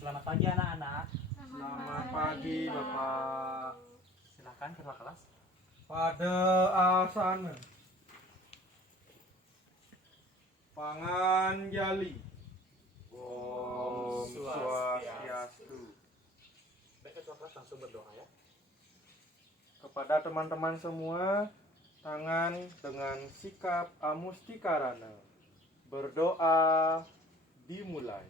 Selamat pagi anak-anak. Selamat pagi Bapak. Silakan ketua kelas. Pada asana pangan jali. Om Swastiastu. Baik, ketua kelas langsung berdoa ya. Kepada teman-teman semua, tangan dengan sikap amustikarana. Berdoa dimulai.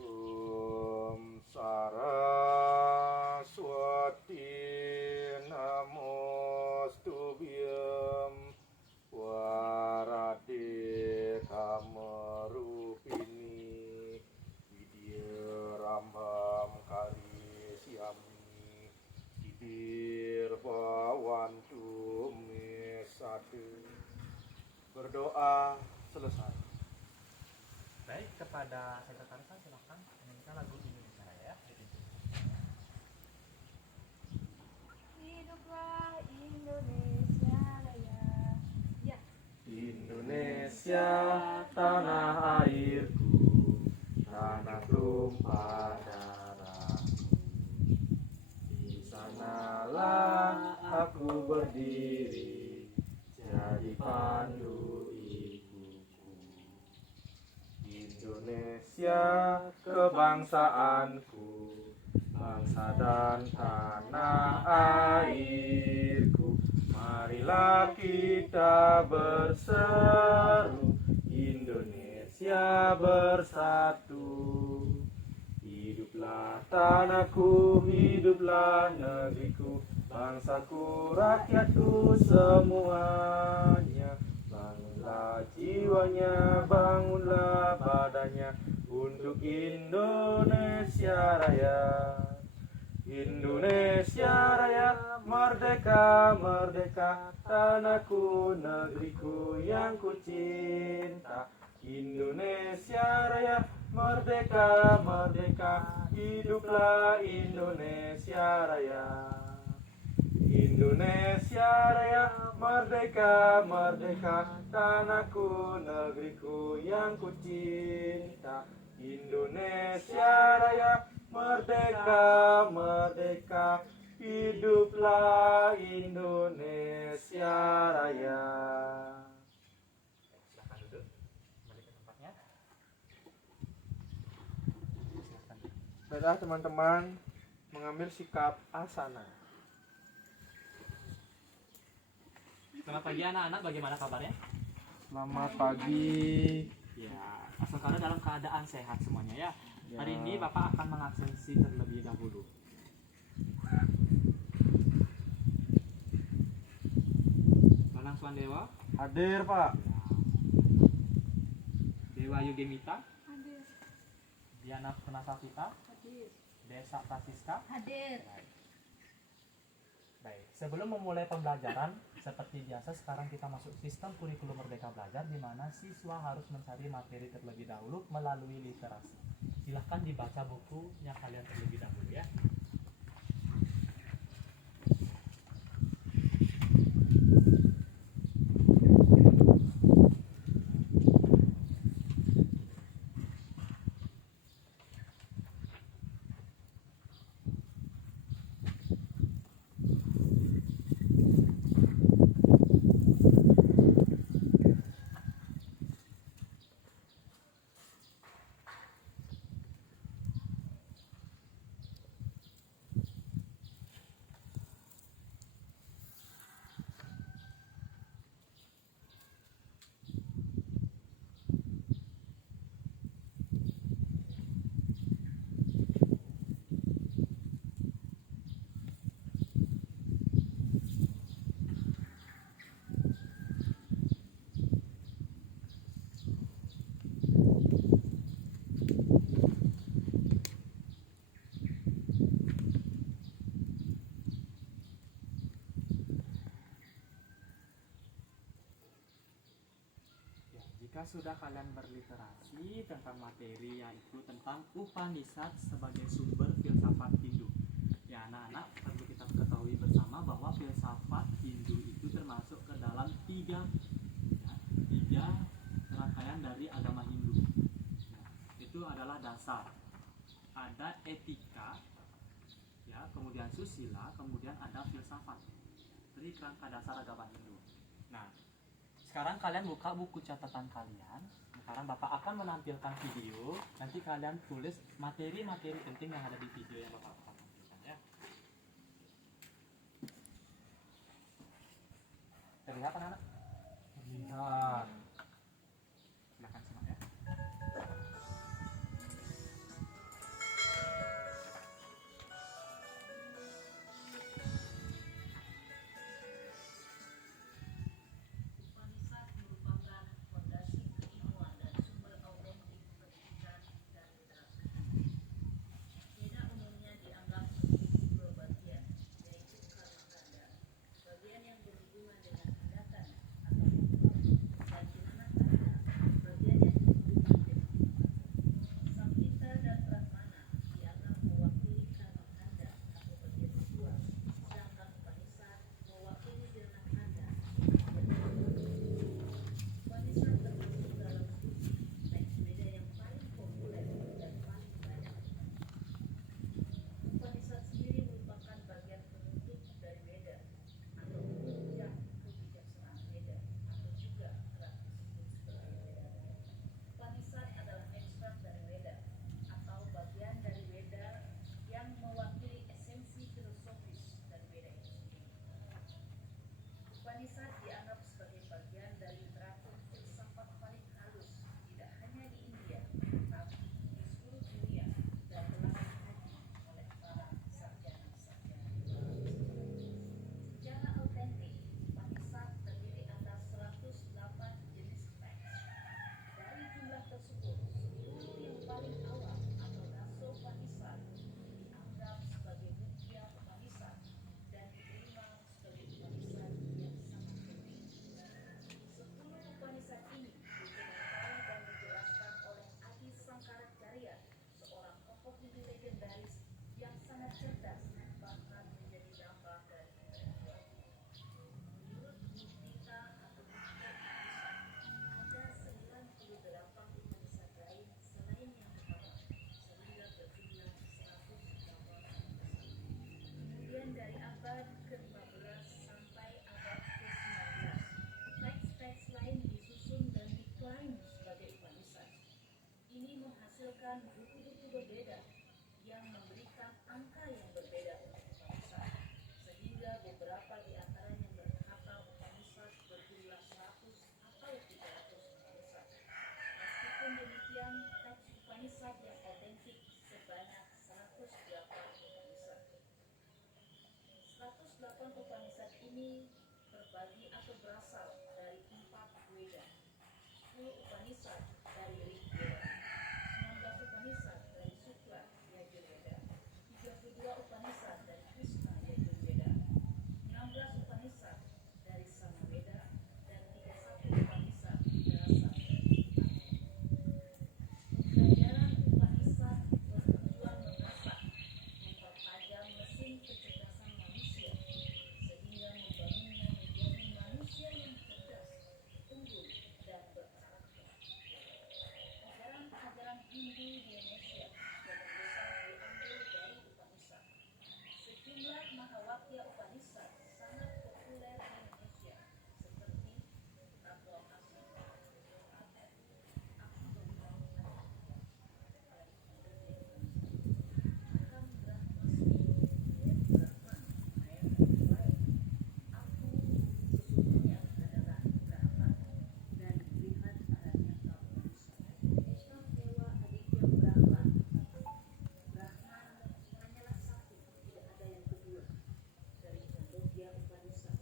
Om Saraswati Namostubhyam Warade Kamarupini Widyarambam Karisyami Idir Bawantu Mesade. Berdoa selesai. Baik, kepada sekretaris silakan menyanyikan lagu Indonesia Raya ya. Hiduplah Indonesia Raya. Ya. Indonesia tanah airku, tanah tumpah darahku. Di sanalah aku berdiri, jadi pandu ibuku. Indonesia kebangsaanku, bangsa dan tanah airku. Marilah kita berseru, Indonesia bersatu. Hiduplah tanahku, hiduplah negeriku, bangsaku, rakyatku semuanya. Bangunlah jiwanya, bangunlah badannya untuk Indonesia Raya. Indonesia Raya, merdeka, merdeka, tanahku, negeriku yang ku cinta. Indonesia Raya, merdeka, merdeka, hiduplah Indonesia Raya. Indonesia Raya, merdeka, merdeka, tanahku, negeriku yang ku cinta. Indonesia Raya, merdeka, merdeka, hiduplah Indonesia Raya. Silakan duduk, kembali ke tempatnya. Silakan. Baiklah teman-teman, mengambil sikap asana. Selamat pagi anak-anak, bagaimana kabarnya? Selamat pagi. Ya, asalkan dalam keadaan sehat semuanya ya. Ya. Hari ini Bapak akan mengabsensi terlebih dahulu. Lanang Swandewa, Hadir Pak. Dewa Yugemita, Hadir. Diana Purnasafita, Hadir. Desa Prasiska. Hadir. Baik, sebelum memulai pembelajaran, seperti biasa sekarang kita masuk sistem kurikulum Merdeka Belajar di mana siswa harus mencari materi terlebih dahulu melalui literasi. Silahkan dibaca bukunya kalian terlebih dahulu ya. Jika sudah kalian berliterasi tentang materi yaitu tentang Upanishad sebagai sumber filsafat Hindu. Ya anak-anak, perlu kita ketahui bersama bahwa filsafat Hindu itu termasuk ke dalam tiga rangkaian dari agama Hindu. Nah, itu adalah dasar. ada etika, ya, kemudian susila, kemudian ada filsafat. Jadi kerangka dasar agama Hindu. Nah, sekarang kalian buka buku catatan kalian. Sekarang Bapak akan menampilkan video. Nanti kalian tulis materi-materi penting yang ada di video yang Bapak akan tampilkan, ya. Terlihat anak-anak? Lihat. Silakan simak ya. Upanishad merupakan fondasi keilmuan dan sumber autentik pendidikan dan literasi. Veda umumnya dianggap memiliki dua bagian, yaitu karma kanda, bagian yang berhubungan dengan tindakan atau ritual, dan jnana kanda, bagian yang berhubungan dengan hikmah. Samhita dan Brahmana dianggap mewakili karma kanda atau bagian ritual, sedangkan Upanishad mewakili jnana kanda. Upanishad termasuk dalam suci, teks Veda yang paling populer dan paling banyak. Upanishad sendiri merupakan bagian penutup dari Veda atau puncak kebijaksanaan Veda atau juga kerap disebut sebagai Veda. Upanishad adalah ekstrak dari Veda atau bagian dari Veda yang mewakili esensi filosofis dari Veda itu sendiri. Upanishad dianggap sebagai bagian dari literatur filsafat paling halus tidak hanya di India, tetapi di seluruh dunia dan telah dikaji oleh para sarjana-sarjana. Secara autentik, Upanishad terdiri atas 108 jenis teks. Dari jumlah tersebut, 10 yang paling awal atau Dasopanishad dianggap sebagai Mukhya Upanishad dan diterima sebagai Upanishad yang sangat penting. 10 Upanishad ini dikomentari dan dijelaskan oleh Adi Sangkaracharya, seorang tokoh Hindu legendaris yang sangat cerdas bahkan menjadi dambah dari intelektual. Menurut Mudita atau Mukhya Upanishad, ada 98 Upanishad lain selain yang pertama, sehingga berjumlah 108. Kemudian dari abad ke-15 sampai abad ke-19, teks-teks lain disusun dan diklaim sebagai Upanishad. Ini menghasilkan buku-buku berbeda yang memberikan angka yang berbeda untuk Upanishad, sehingga beberapa di antaranya berkata Upanishad berjumlah 100 atau 300 Upanishad. Meskipun demikian, teks Upanishad yang otentik sebanyak 108 Upanishad. 108 Upanishad ini terbagi atau berasal dari 4 Veda, 10 Upanishad dari Rigveda, 19 Upanishad dari Sukla Yajurveda, 32 Upanishad dari Krishna Yajurveda, 16 Upanishad dari Samaveda, dan 31 Upanishad berasal dari Atharva. Pembelajaran Upanishad bertujuan mengasah, mempertajam mesin kecerdasan manusia, sehingga membangunnya menjadi manusia yang cerdas, unggul, dan berkarakter. Ajaran-ajaran Hindu di Indonesia sebagian besar diambil dari Upanishad. Sejumlah Mahawakya Upanishad sangat populer di Indonesia, seperti Tattwamasi, Akam Brahmasmi, Brahman, Aku sesungguhnya adalah Brahman, dan Lihat Aranyaka Upanishad. Ekam Dewa Aditya Brahman atau Brahman hanyalah satu, tidak ada yang kedua. Dari Chandogya Upanishad,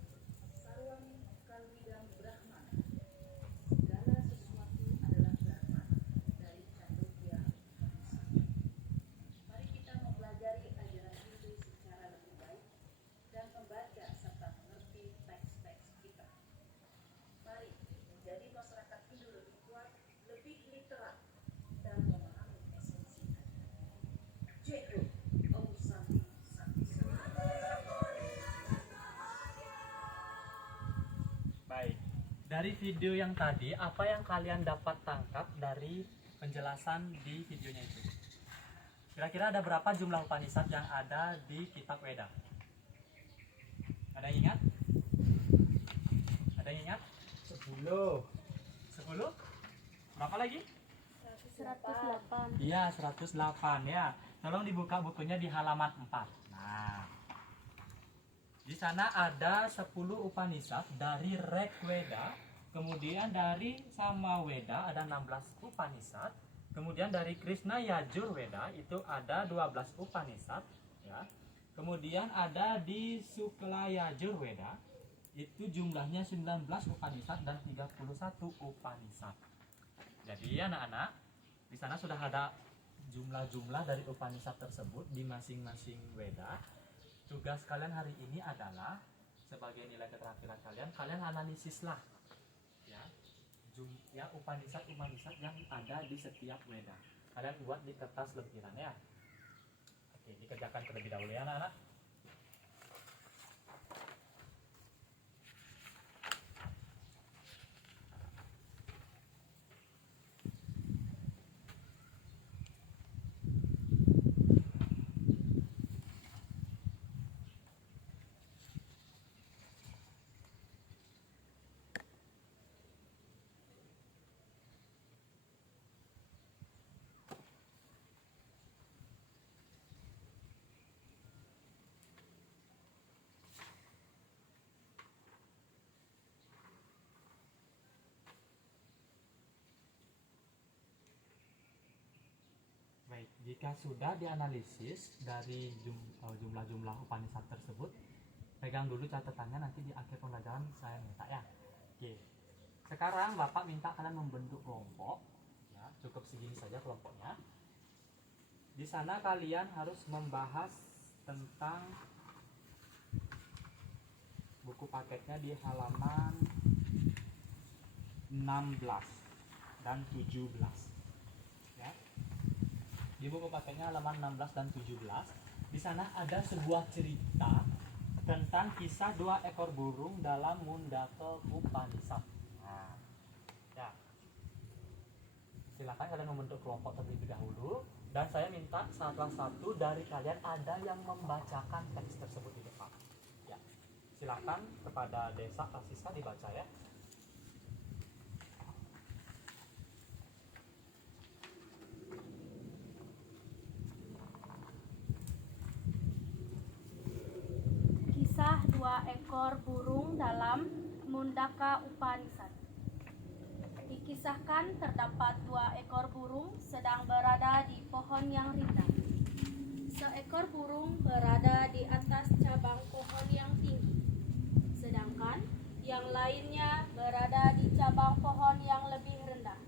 Sarwam Kalwidam Brahman, segala sesuatu adalah Brahman, dari Chandogya Upanishad. Mari kita mempelajari ajaran Hindu secara lebih baik dan membaca serta mengerti teks-teks kita. Mari menjadi masyarakat Hindu lebih kuat, lebih literat, dan memahami esensi ajaran. Jai Ho, Om Santi Santi Santi. Baik. Dari video yang tadi, apa yang kalian dapat tangkap dari penjelasan di videonya itu? Kira-kira ada berapa jumlah Upanishad yang ada di kitab Weda? Ada yang ingat? Ada yang ingat? 10. 10? Berapa lagi? 108. Iya, 108 ya. Tolong dibuka bukunya di halaman 4. Nah, di sana ada 10 Upanishad dari Rig Weda, kemudian dari Samaweda ada 16 Upanishad, kemudian dari Krishna Yajur Weda itu ada 12 Upanishad, ya. Kemudian ada di Sukla Yajur Weda itu jumlahnya 19 Upanishad dan 31 Upanishad. Jadi anak-anak, di sana sudah ada jumlah-jumlah dari Upanishad tersebut di masing-masing Weda. Tugas kalian hari ini adalah sebagai nilai keterampilan kalian, kalian analisislah ya Upanishad yang ada di setiap Weda. Kalian buat di kertas lempiran ya. Oke, dikerjakan terlebih dahulu ya anak-anak. Baik, jika sudah dianalisis dari jumlah-jumlah Upanishad tersebut, pegang dulu catatannya, nanti di akhir pembelajaran saya minta ya. Oke. Sekarang Bapak minta kalian membentuk kelompok, ya, cukup segini saja kelompoknya. Di sana kalian harus membahas tentang buku paketnya di halaman 16 dan 17. Ya. Di buku paketnya halaman 16 dan 17, di sana ada sebuah cerita tentang kisah 2 ekor burung dalam Mundaka Upanishad. Nah, ya. Silakan kalian membentuk kelompok terlebih dahulu, dan saya minta salah satu dari kalian ada yang membacakan teks tersebut di depan. Ya. Silakan kepada Desa Kasisa dibaca ya. Kisah 2 ekor burung dalam Mundaka Upanishad. Dikisahkan terdapat 2 ekor burung sedang berada di pohon yang rindang. Seekor burung berada di atas cabang pohon yang tinggi, sedangkan yang lainnya berada di cabang pohon yang lebih rendah.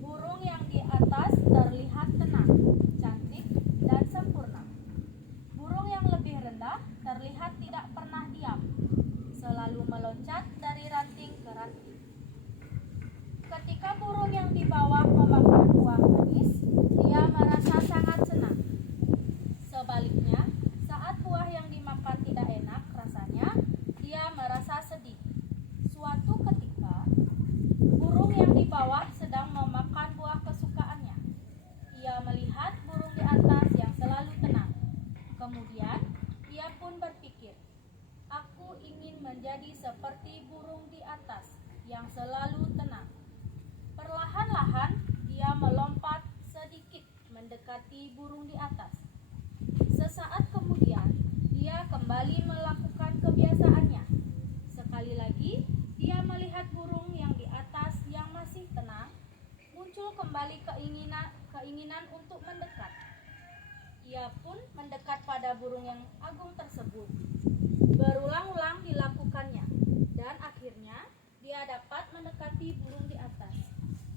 Burung yang di atas terlihat tenang, cantik, dan sempurna. Burung yang lebih rendah terlihat tidak pernah diam, selalu meloncat dari ranting ke ranting. Ketika burung yang di bawah memakan buah manis, dia merasa sangat senang. Sebaliknya, saat buah yang dimakan tidak enak rasanya, dia merasa sedih. Suatu ketika, burung yang di bawah sedang memakan buah kesukaannya. Ia melihat burung di atas yang selalu tenang. Kemudian, ia pun berpikir, "Aku ingin menjadi seperti burung di atas yang selalu tenang." Perlahan-lahan, dia melompat sedikit mendekati burung di atas. Sesaat kemudian, dia kembali melakukan kebiasaannya. Sekali lagi, dia melihat burung yang di atas yang masih tenang. Muncul kembali keinginan untuk mendekat. Ia pun mendekat pada burung yang agung tersebut. Berulang-ulang dilakukannya, dan akhirnya dia dapat mendekati burung di atas.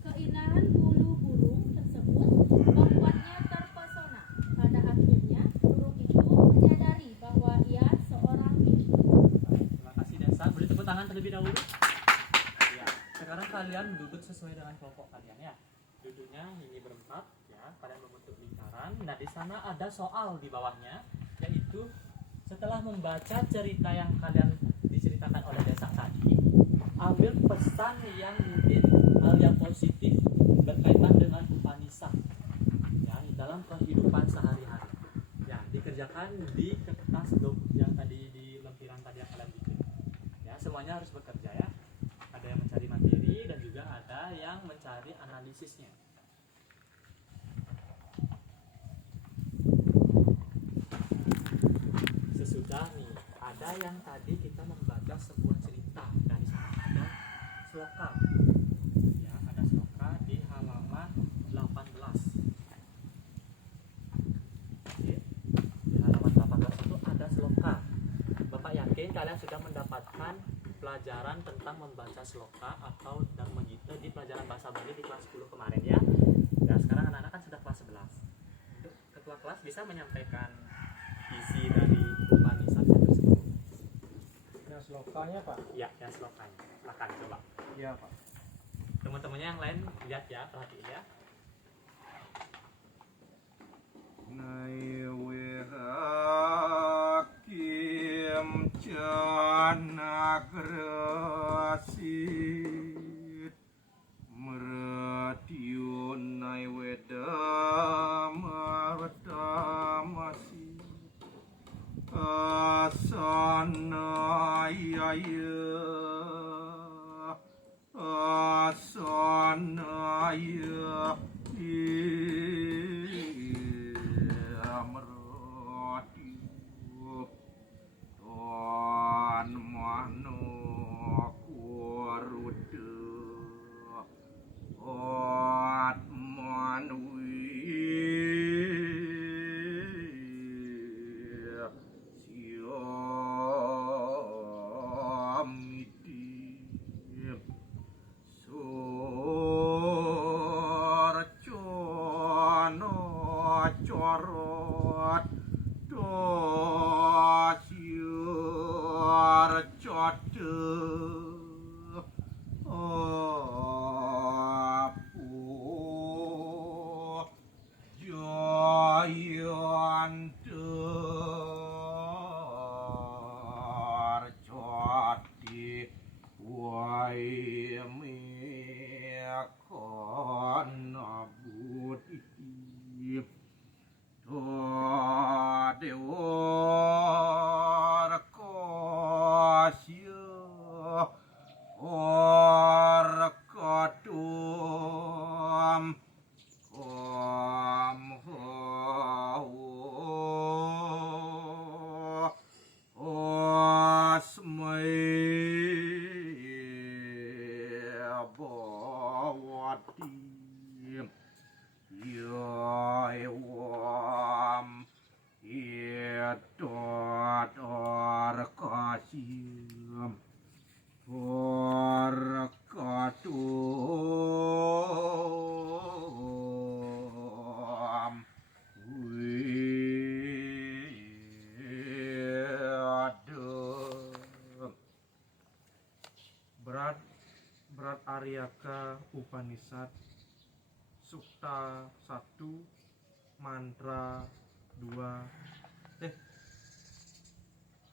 Keindahan bulu burung tersebut membuatnya terpesona. Pada akhirnya, burung itu menyadari bahwa ia seorang ibu. Terima kasih Desa. Beri tepuk tangan terlebih dahulu. Ya. Sekarang kalian duduk sesuai dengan kelompok kalian ya. Duduknya ini berempat ya. Kalian membentuk lingkaran. Nah, di sana ada soal di bawahnya, yaitu setelah membaca cerita yang kalian diceritakan oleh Desa tadi, ambil pesan yang mungkin hal yang positif berkaitan dengan Upanishad. Ya, dalam kehidupan sehari-hari. Ya, dikerjakan di kertas yang tadi di lempiran tadi yang kalian bikin. Ya, semuanya harus bekerja ya. Ada yang mencari materi dan juga ada yang mencari analisisnya. Sesudah nih, ada yang tadi kita membaca sebuah cerita. Dari sana ada sloka. Ya, ada sloka di halaman 18. Oke. Di halaman 18 itu ada sloka. Bapak yakin kalian sudah mendapatkan pelajaran tentang membaca sloka atau Dharma Gita di pelajaran bahasa Bali di kelas 10 kemarin ya. Dan sekarang anak-anak kan sudah kelas 11. Untuk ketua kelas bisa menyampaikan isi dari Upanishad tersebut. Yang slokanya Pak. Ya, yang slokanya. Silakan coba. Iya Pak. Teman-temannya yang lain lihat ya, perhatiin ya. Naiwehakim canagrasit Meratyun naiwedamaradamasit asanaya amratiyo tuan mano kuarude atmanwi siamiti surcono corot dosiur cote apu joyanter coti waimi kona budi to dewar kosya or katum om ho osmai bawati yaiwam idot orkasim orkatum widem. Berat Aryaka Upanishad Sukta 1 Mantra 2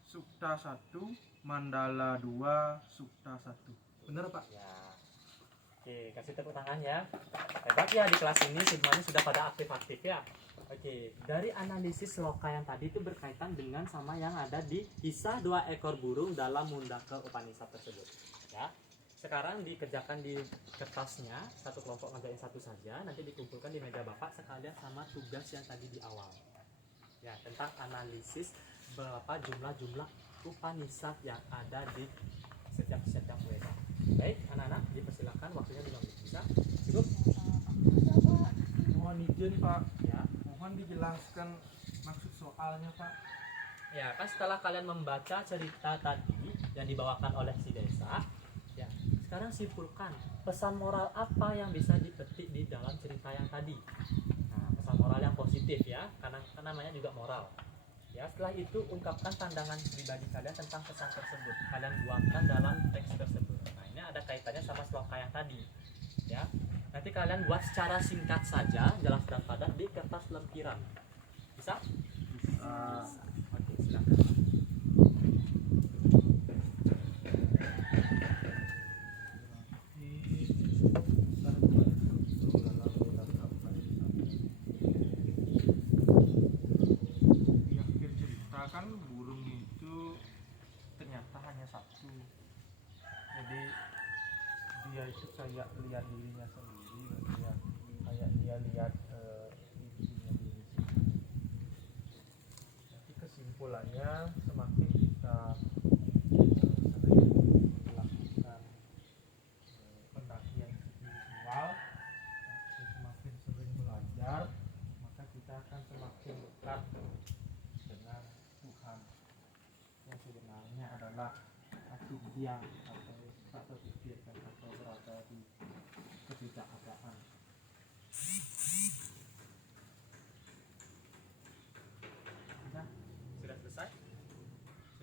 Sukta 1 Mandala 2 Sukta 1. Bener Pak? Ya. Oke, kasih tepuk tangan ya. Hebat ya di kelas ini semuanya sudah pada aktif-aktif ya. Oke, dari analisis sloka yang tadi itu berkaitan dengan sama yang ada di kisah 2 ekor burung dalam Mundaka Upanishad tersebut. Ya. Sekarang dikerjakan di kertasnya, satu kelompok ngerjain satu saja, nanti dikumpulkan di meja Bapak sekalian sama tugas yang tadi di awal. Ya, tentang analisis berapa jumlah-jumlah Upanishad yang ada di setiap weda. Baik, anak-anak dipersilakan, waktunya 5 menit. Bisa? Cukup? Mohon izin Pak. Ya. Mohon dijelaskan maksud soalnya Pak. Ya, kan setelah kalian membaca cerita tadi yang dibawakan oleh si desa, ya, sekarang simpulkan pesan moral apa yang bisa dipetik di dalam cerita yang tadi. Nah, pesan moral yang positif ya, karena namanya juga moral. Ya, setelah itu ungkapkan pandangan pribadi kalian tentang pesan tersebut. Kalian buatkan dalam teks tersebut. Nah, ini ada kaitannya sama sloka yang tadi. Ya, nanti kalian buat secara singkat saja, jelas dan padat di kertas lempiran. Bisa? Bisa. Oke, silakan. kayak lihat dirinya sendiri berarti ya, kayak dia lihat dirinya diri sendiri. Jadi kesimpulannya semakin kita sering melakukan pendakian spiritual, semakin sering belajar, maka kita akan semakin dekat dengan Tuhan yang sebenarnya adalah hati dia atau pikirkan atau berada di ketidakadaan. Sudah? Sudah selesai?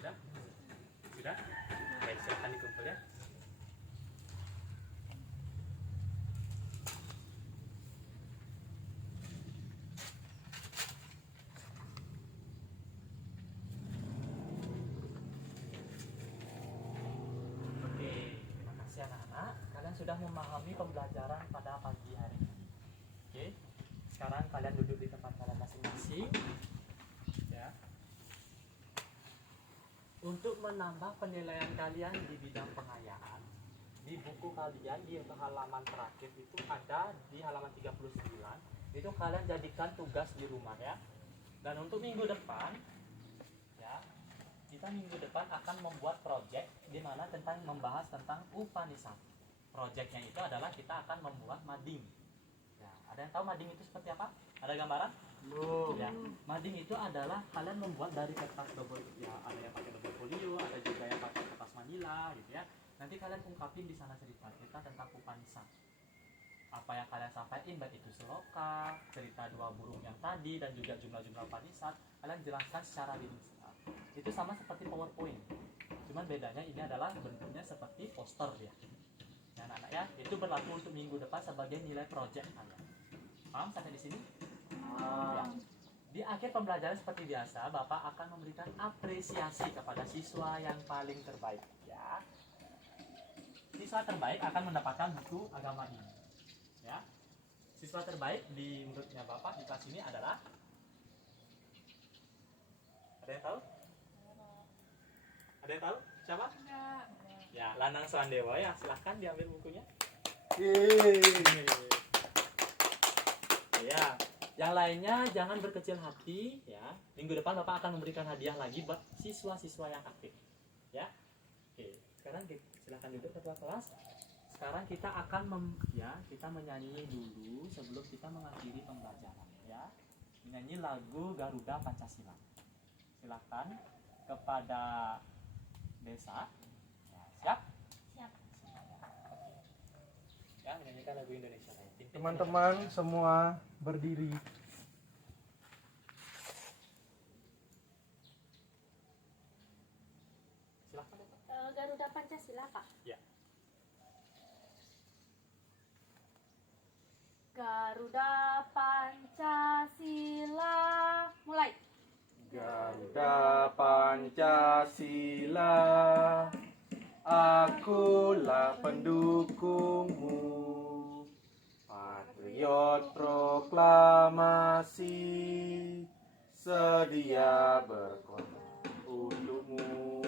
Sudah? Sudah? Baik, silakan dikumpul ya. Oke, terima kasih anak-anak. Kalian sudah memahami pembelajaran pada pagi hari ini. Oke, sekarang kalian duduk di tempat kalian masing-masing. Ya. Untuk menambah penilaian kalian di bidang pengayaan, di buku kalian di halaman terakhir itu ada di halaman 39. Itu kalian jadikan tugas di rumah ya. Dan untuk minggu depan, ya, kita minggu depan akan membuat project di mana tentang membahas tentang Upanishad. Projectnya itu adalah kita akan membuat mading. Ya, ada yang tahu mading itu seperti apa? Ada gambaran? Ya, mading itu adalah kalian membuat dari kertas double, ya ada yang pakai double folio, ada juga yang pakai kertas manila gitu ya. Nanti kalian ungkapin di sana cerita tentang Upanishad. Apa yang kalian sampaikan, baik itu seloka, cerita dua burung yang tadi, dan juga jumlah-jumlah Upanishad, kalian jelaskan secara rinci. Itu sama seperti PowerPoint. Cuman bedanya ini adalah bentuknya seperti poster ya. Ya anak-anak ya, itu berlaku untuk minggu depan sebagai nilai project kalian. Paham sampai di sini? Ya. Di akhir pembelajaran seperti biasa, Bapak akan memberikan apresiasi kepada siswa yang paling terbaik ya. Siswa terbaik akan mendapatkan buku agama ini. Ya. Siswa terbaik di menurutnya Bapak di kelas ini adalah, ada yang tahu? Ada yang tahu? Siapa? Ya, Lanang Swandewa ya. Silahkan diambil bukunya. Ya, yang lainnya jangan berkecil hati ya. Minggu depan Bapak akan memberikan hadiah lagi buat siswa-siswa yang aktif. Ya. Oke, sekarang silakan duduk ketua kelas. Sekarang kita akan kita menyanyi dulu sebelum kita mengakhiri pembelajaran ya. Menyanyi lagu Garuda Pancasila. Silakan kepada Desa. Ya, siap? Siap. Ya, menyanyikan lagu Indonesia. Teman-teman semua berdiri. Silakan Desa. Garuda Pancasila, Pak. Ya. Garuda Pancasila. Mulai. Garuda Pancasila, akulah pendukungmu. Patriot proklamasi, sedia berkorban untukmu.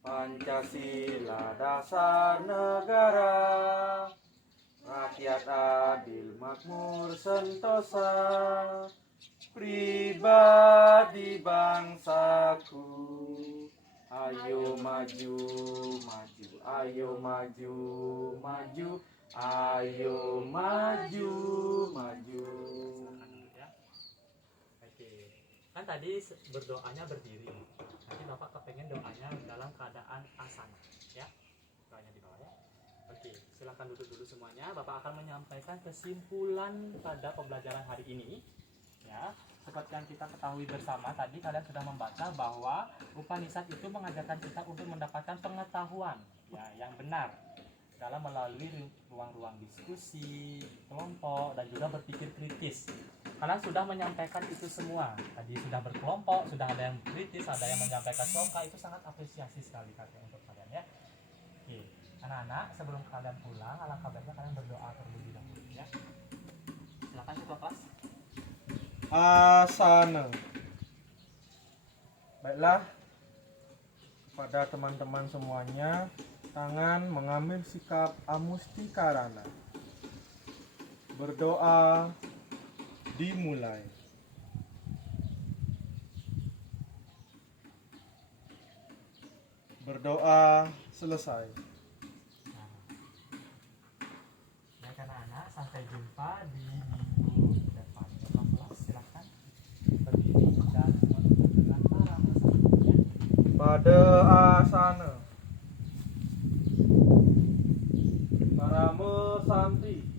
Pancasila dasar negara, rakyat adil makmur sentosa, pribadi bangsaku. Ayo maju, maju, ayo maju, maju, ayo maju, maju. Silakan duduk ya. Oke. Kan tadi berdoanya berdiri. Nanti Bapak kepengen doanya dalam keadaan asana, ya. Doanya di bawah ya. Oke, silakan duduk dulu semuanya. Bapak akan menyampaikan kesimpulan pada pembelajaran hari ini. Ya, seperti yang kita ketahui bersama tadi, kalian sudah membaca bahwa Upanishad itu mengajarkan kita untuk mendapatkan pengetahuan ya yang benar dalam melalui ruang-ruang diskusi, kelompok, dan juga berpikir kritis. Kalian sudah menyampaikan itu semua. Tadi sudah berkelompok, sudah ada yang kritis, ada yang menyampaikan sloka, itu sangat apresiasi sekali untuk kalian ya. Oke, anak-anak, sebelum kalian pulang, alangkah baiknya kalian berdoa terlebih dahulu ya. Silakan ketua kelas. Asana. Baiklah, kepada teman-teman semuanya, Tangan mengambil sikap amustikarana. Berdoa dimulai. Berdoa selesai. Nah, baik anak-anak, sampai jumpa di minggu depan. Bapak kelas silakan berdiri dan menutup dengan para peserta. Pada asana. Parame Santi.